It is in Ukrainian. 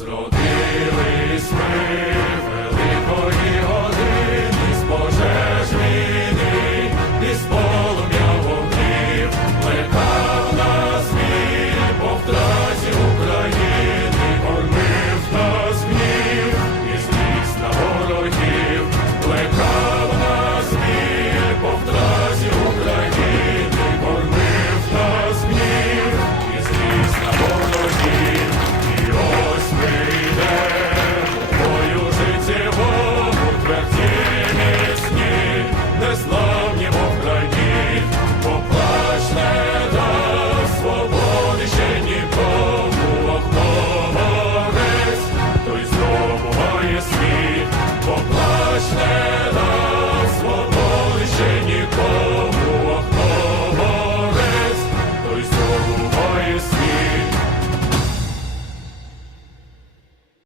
Зродились світ поплачне.